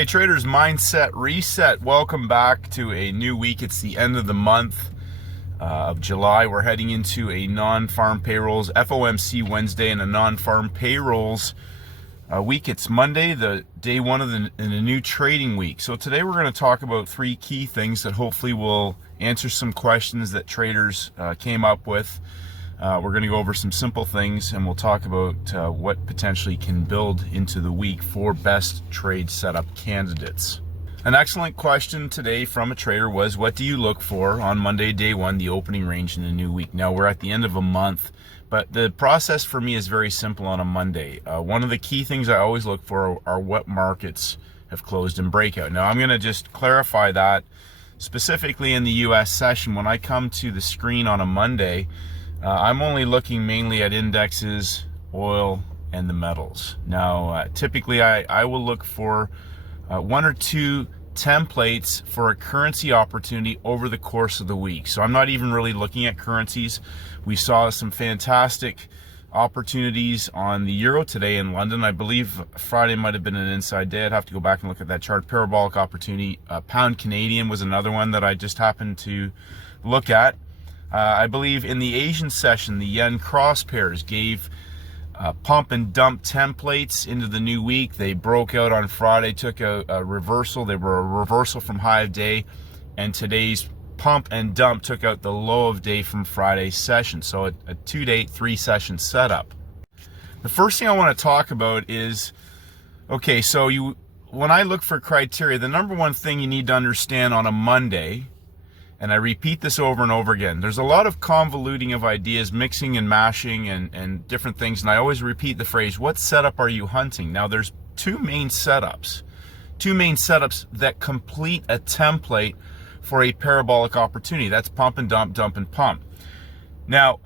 G'day traders, mindset reset. Welcome back to a new week. It's the end of the month of July. We're heading into a non-farm payrolls FOMC Wednesday and a non-farm payrolls week. It's Monday, the day one of the new trading week. So today we're going to talk about three key things that hopefully will answer some questions that traders came up with. We're going to go over some simple things, and we'll talk about what potentially can build into the week for best trade setup candidates. An excellent question today from a trader was, what do you look for on Monday, day one, the opening range in the new week? Now, we're at the end of a month, but the process for me is very simple on a Monday. One of the key things I always look for are what markets have closed in breakout. Now, I'm going to just clarify that specifically in the US session. When I come to the screen on a Monday, I'm only looking mainly at indexes, oil, and the metals. Now, typically I will look for one or two templates for a currency opportunity over the course of the week. So I'm not even really looking at currencies. We saw some fantastic opportunities on the euro today in London. I believe Friday might have been an inside day. I'd have to go back and look at that chart. Parabolic opportunity. Pound Canadian was another one that I just happened to look at. I believe in the Asian session, the yen cross pairs gave pump and dump templates into the new week. They broke out on Friday, took a reversal. They were a reversal from high of day, and today's pump and dump took out the low of day from Friday's session. So a 2-day, 3-session setup. The first thing I want to talk about is, okay, so when I look for criteria, the number one thing you need to understand on a Monday, and I repeat this over and over again, there's a lot of convoluting of ideas, mixing and mashing and different things. And I always repeat the phrase, what setup are you hunting? Now, there's two main setups that complete a template for a parabolic opportunity. That's pump and dump, dump and pump. Now,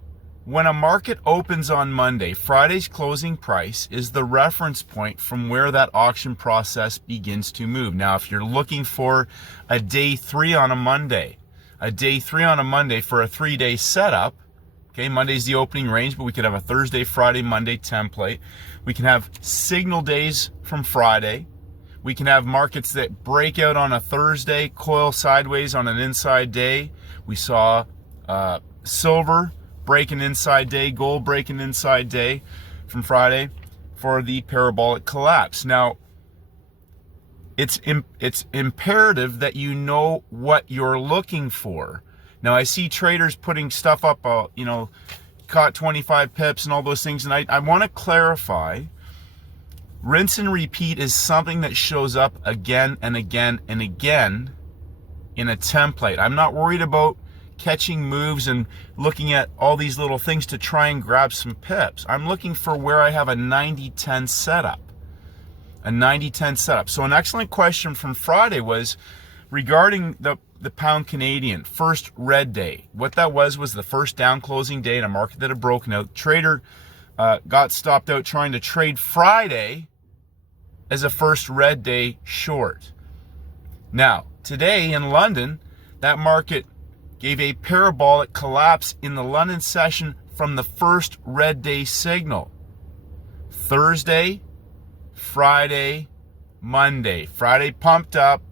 when a market opens on Monday, Friday's closing price is the reference point from where that auction process begins to move. Now, if you're looking for a day three on a Monday for a 3-day setup, okay, Monday's the opening range, but we could have a Thursday, Friday, Monday template. We can have signal days from Friday. We can have markets that break out on a Thursday, coil sideways on an inside day. We saw silver break an inside day, gold break an inside day from Friday for the parabolic collapse. Now, it's imperative that you know what you're looking for. Now, I see traders putting stuff up, caught 25 pips and all those things, and I want to clarify, rinse and repeat is something that shows up again and again and again in a template. I'm not worried about catching moves and looking at all these little things to try and grab some pips. I'm looking for where I have a 90-10 setup. A 90-10 setup. So an excellent question from Friday was regarding the pound Canadian first red day. What that was the first down closing day in a market that had broken out. Trader got stopped out trying to trade Friday as a first red day short. Now, today in London, that market gave a parabolic collapse in the London session from the first red day signal. Thursday, Friday, Monday. Friday pumped up,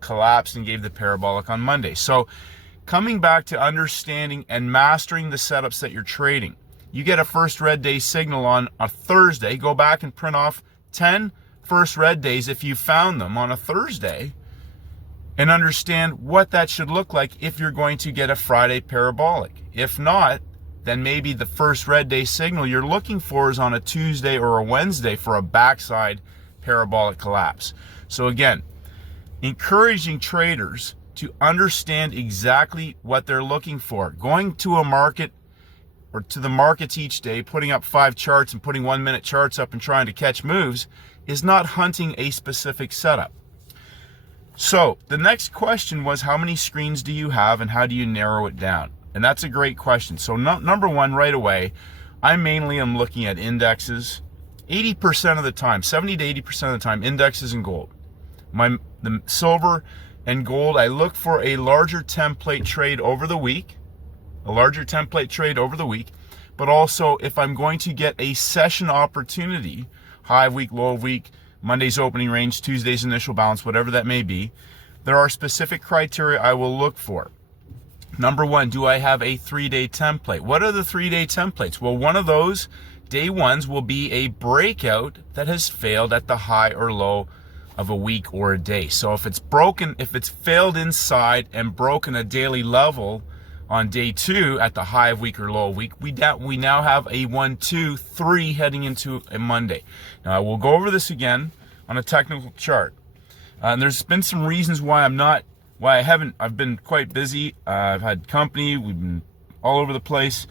collapsed, and gave the parabolic on Monday. So coming back to understanding and mastering the setups that you're trading. You get a first red day signal on a Thursday. Go back and print off 10 first red days if you found them on a Thursday, and understand what that should look like if you're going to get a Friday parabolic. If not, then maybe the first red day signal you're looking for is on a Tuesday or a Wednesday for a backside parabolic collapse. So again, encouraging traders to understand exactly what they're looking for. Going to a market or to the markets each day, putting up 5 charts and putting 1-minute charts up and trying to catch moves is not hunting a specific setup. So the next question was, how many screens do you have and how do you narrow it down? And that's a great question. So number one, right away, I mainly am looking at indexes. 80% of the time, 70 to 80% of the time, indexes and gold. The silver and gold, I look for a larger template trade over the week. But also, if I'm going to get a session opportunity, high of week, low of week, Monday's opening range, Tuesday's initial balance, whatever that may be, there are specific criteria I will look for. Number one, do I have a 3-day template? What are the 3-day templates? Well, one of those day ones will be a breakout that has failed at the high or low of a week or a day. So if it's broken, if it's failed inside and broken a daily level on day 2 at the high of week or low of week, we now have a 1, 2, 3 heading into a Monday. Now I will go over this again on a technical chart. And there's been some reasons why I've been quite busy. I've had company, we've been all over the place,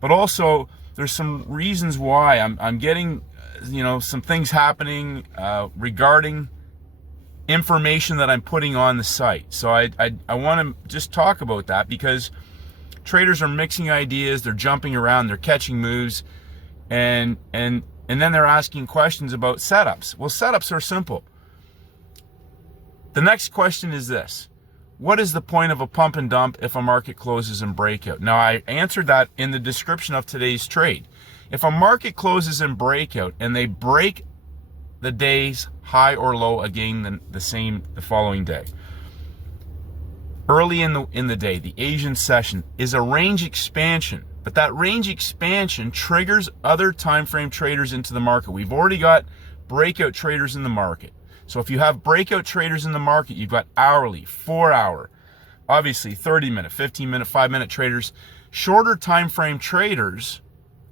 but also there's some reasons why I'm getting, some things happening regarding information that I'm putting on the site. So I want to just talk about that, because traders are mixing ideas, they're jumping around, they're catching moves, and then they're asking questions about setups. Well, setups are simple. The next question is this: what is the point of a pump and dump if a market closes in breakout? Now, I answered that in the description of today's trade. If a market closes in breakout and they break the day's high or low again the following day, early in the day, the Asian session is a range expansion, but that range expansion triggers other time frame traders into the market. We've already got breakout traders in the market. So if you have breakout traders in the market, you've got hourly, 4-hour, obviously 30-minute, 15-minute, 5-minute traders. Shorter time frame traders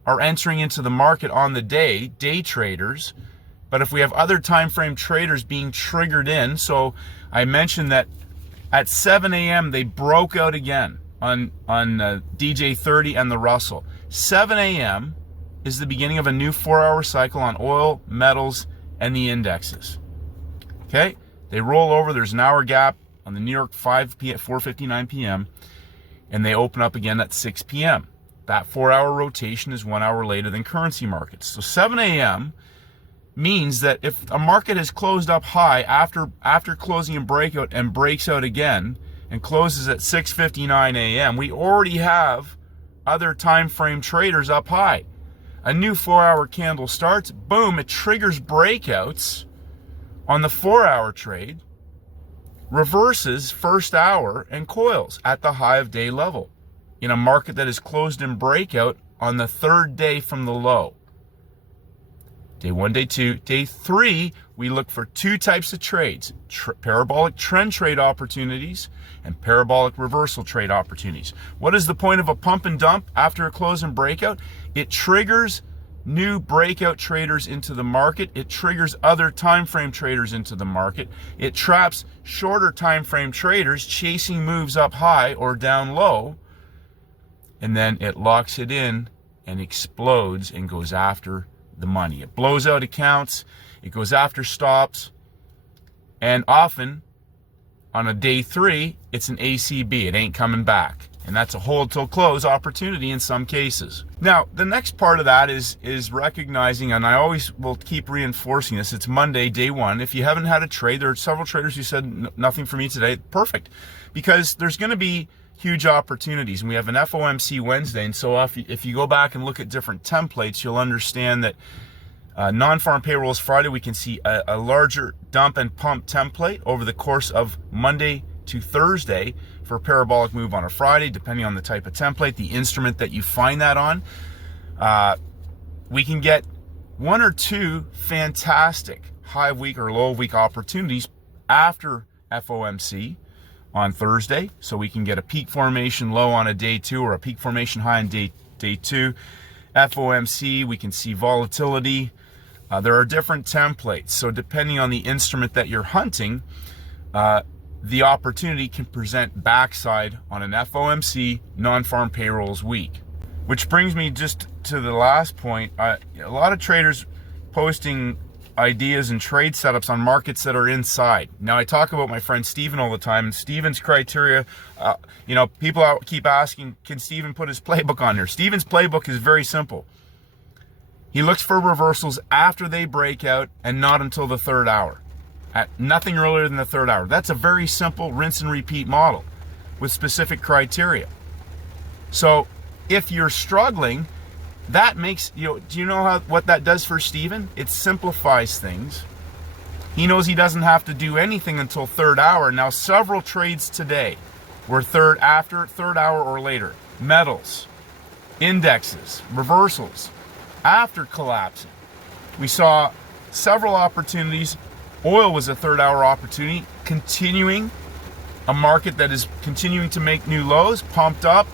are entering into the market on the day traders. But if we have other time frame traders being triggered in, so I mentioned that at 7 a.m. they broke out again on DJ30 and the Russell. 7 a.m. is the beginning of a new 4-hour cycle on oil, metals, and the indexes. Okay, they roll over. There's an hour gap on the New York 4:59 p.m. and they open up again at 6 p.m. That 4-hour rotation is 1 hour later than currency markets. So 7 a.m. means that if a market has closed up high after closing in breakout and breaks out again and closes at 6:59 a.m., we already have other time frame traders up high. A new 4-hour candle starts, boom, it triggers breakouts on the 4-hour trade, reverses first hour and coils at the high of day level in a market that is closed in breakout on the 3rd day from the low. Day 1, day 2, day 3, we look for 2 types of trades: parabolic trend trade opportunities and parabolic reversal trade opportunities. What is the point of a pump and dump after a close and breakout? It triggers new breakout traders into the market. It triggers other time frame traders into the market. It traps shorter time frame traders chasing moves up high or down low, and then it locks it in and explodes and goes after the money. It blows out accounts, it goes after stops, and often on a day 3 it's an ACB. It ain't coming back. And that's a hold till close opportunity in some cases. Now, the next part of that is recognizing, and I always will keep reinforcing this, it's Monday, day 1. If you haven't had a trade, there are several traders who said nothing for me today. Perfect. Because there's going to be huge opportunities. And we have an FOMC Wednesday. And so if you go back and look at different templates, you'll understand that non-farm payrolls Friday, we can see a larger dump and pump template over the course of Monday to Thursday for a parabolic move on a Friday, depending on the type of template, the instrument that you find that on. We can get 1 or 2 fantastic high of week or low of week opportunities after FOMC on Thursday. So we can get a peak formation low on a day 2 or a peak formation high on day 2. FOMC, we can see volatility. There are different templates. So depending on the instrument that you're hunting, the opportunity can present backside on an FOMC non-farm payrolls week. Which brings me just to the last point. A lot of traders posting ideas and trade setups on markets that are inside. Now, I talk about my friend Steven all the time, and Steven's criteria, people keep asking, can Steven put his playbook on there? Steven's playbook is very simple. He looks for reversals after they break out and not until the 3rd hour. At nothing earlier than the 3rd hour. That's a very simple rinse and repeat model with specific criteria. So if you're struggling, that makes, do you know what that does for Steven? It simplifies things he knows he doesn't have to do anything until third hour. Now, several trades today were after third hour or later. Metals, indexes, reversals, after collapsing. We saw several opportunities. Oil was a third hour opportunity, continuing a market that is continuing to make new lows, pumped up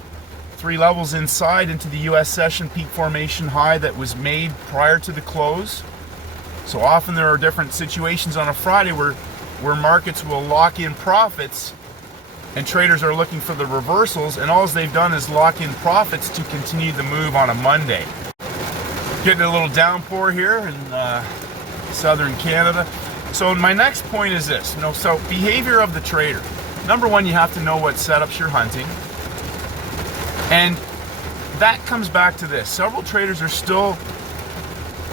3 levels inside into the US session peak formation high that was made prior to the close. So often there are different situations on a Friday where markets will lock in profits and traders are looking for the reversals, and all they've done is lock in profits to continue the move on a Monday. Getting a little downpour here in southern Canada. So my next point is this. So behavior of the trader. Number one, you have to know what setups you're hunting. And that comes back to this. Several traders are still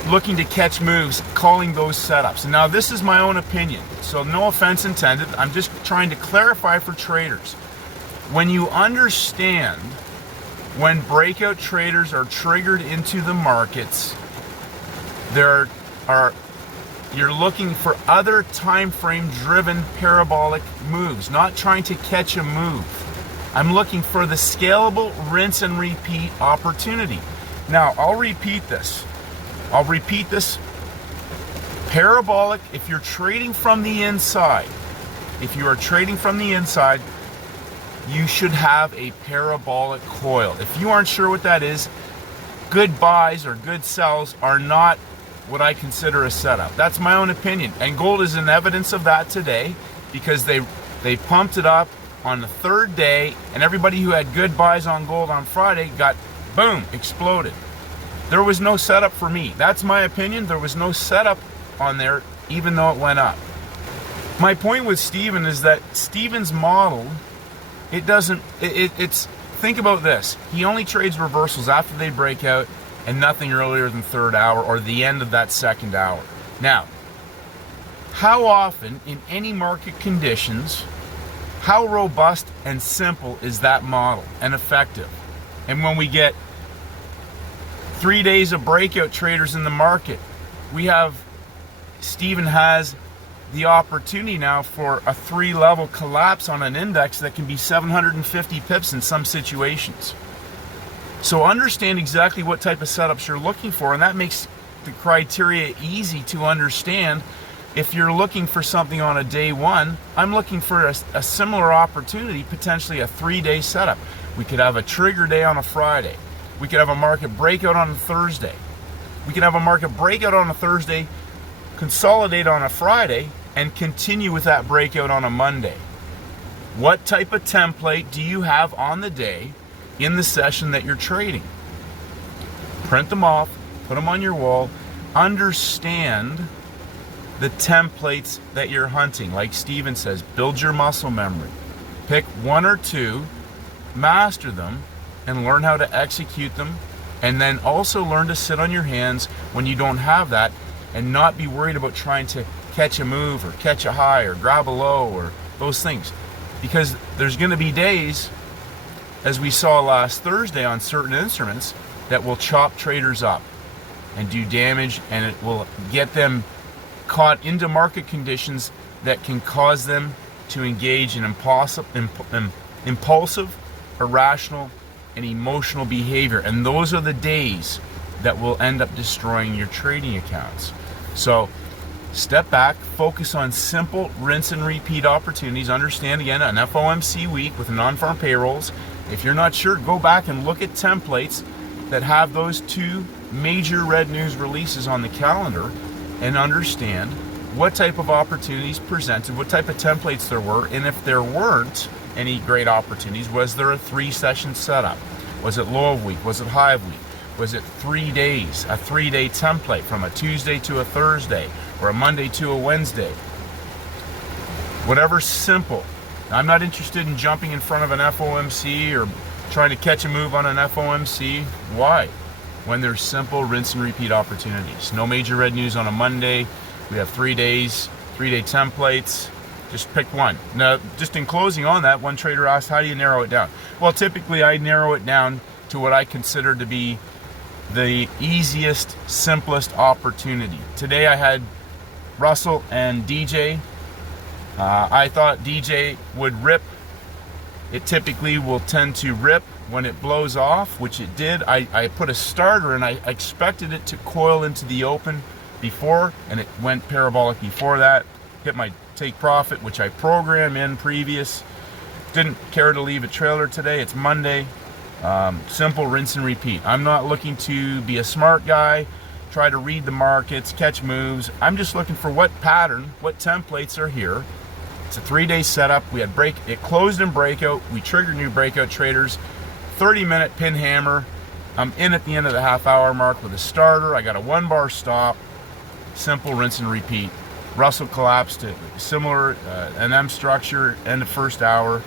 looking to catch moves, calling those setups. And now this is my own opinion, so no offense intended. I'm just trying to clarify for traders. When you understand when breakout traders are triggered into the markets, you're looking for other time frame driven parabolic moves, not trying to catch a move. I'm looking for the scalable rinse and repeat opportunity. Now, I'll repeat this. Parabolic, if you're trading from the inside, you should have a parabolic coil. If you aren't sure what that is, good buys or good sells are not what I consider a setup. That's my own opinion. And gold is an evidence of that today, because they pumped it up on the third day, and everybody who had good buys on gold on Friday got, boom, exploded. There was no setup for me. That's my opinion. There was no setup on there, even though it went up. My point with Steven is that Steven's model, it's, think about this. He only trades reversals after they break out and nothing earlier than third hour or the end of that second hour. Now, how often in any market conditions, how robust and simple is that model and effective? And when we get 3 days of breakout traders in the market, Steven has the opportunity now for a 3-level collapse on an index that can be 750 pips in some situations. So understand exactly what type of setups you're looking for, and that makes the criteria easy to understand. If you're looking for something on a day one, I'm looking for a similar opportunity, potentially a 3-day setup. We could have a trigger day on a Friday. We could have a market breakout on a Thursday. We could have a market breakout on a Thursday, consolidate on a Friday, and continue with that breakout on a Monday. What type of template do you have on the day in the session that you're trading? Print them off, put them on your wall, understand the templates that you're hunting. Like Steven says, build your muscle memory. Pick 1 or 2, master them, and learn how to execute them. And then also learn to sit on your hands when you don't have that, and not be worried about trying to catch a move or catch a high or grab a low or those things. Because there's going to be days, as we saw last Thursday on certain instruments, that will chop traders up and do damage, and it will get them caught into market conditions that can cause them to engage in impulsive, irrational, and emotional behavior. And those are the days that will end up destroying your trading accounts. So step back, focus on simple rinse and repeat opportunities. Understand, again, an FOMC week with non-farm payrolls. If you're not sure, go back and look at templates that have those 2 major red news releases on the calendar, and understand what type of opportunities presented, what type of templates there were, and if there weren't any great opportunities, was there a 3-session setup? Was it low of week? Was it high of week? Was it 3 days, a 3-day template from a Tuesday to a Thursday, or a Monday to a Wednesday? Whatever's simple. I'm not interested in jumping in front of an FOMC or trying to catch a move on an FOMC. Why? When there's simple rinse and repeat opportunities. No major red news on a Monday. We have 3 days, 3-day templates. Just pick one. Now, just in closing on that, one trader asked, how do you narrow it down? Well, typically I narrow it down to what I consider to be the easiest, simplest opportunity. Today I had Russell and DJ. I thought DJ would rip. It typically will tend to rip when it blows off, which it did. I put a starter and I expected it to coil into the open before, and it went parabolic before that. Hit my take profit, which I program in previous. Didn't care to leave a trailer today. It's Monday. Simple rinse and repeat. I'm not looking to be a smart guy, try to read the markets, catch moves. I'm just looking for what pattern, what templates are here. It's a 3-day setup. We had it closed in breakout. We triggered new breakout traders. 30-minute pin hammer. I'm in at the end of the half-hour mark with a starter. I got a 1-bar stop. Simple rinse and repeat. Russell collapsed to similar an M structure, end of first hour.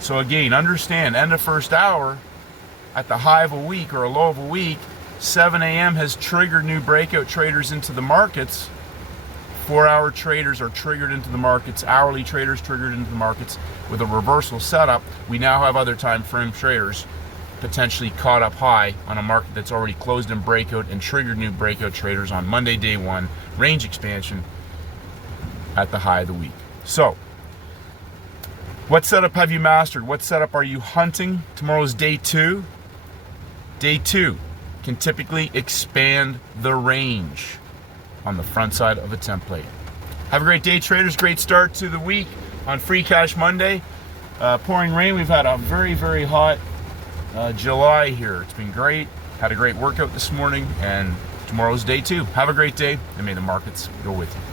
So again, understand, end of first hour, at the high of a week or a low of a week, 7 a.m. has triggered new breakout traders into the markets. 4-hour traders are triggered into the markets. Hourly traders triggered into the markets. With a reversal setup, we now have other time frame traders potentially caught up high on a market that's already closed in breakout and triggered new breakout traders on Monday, day one. Range expansion at the high of the week. So, what setup have you mastered? What setup are you hunting? Tomorrow's day 2. Day 2 can typically expand the range on the front side of a template. Have a great day, traders. Great start to the week on Free Cash Monday. Pouring rain. We've had a very, very hot July here. It's been great. Had a great workout this morning, and tomorrow's day 2. Have a great day, and may the markets go with you.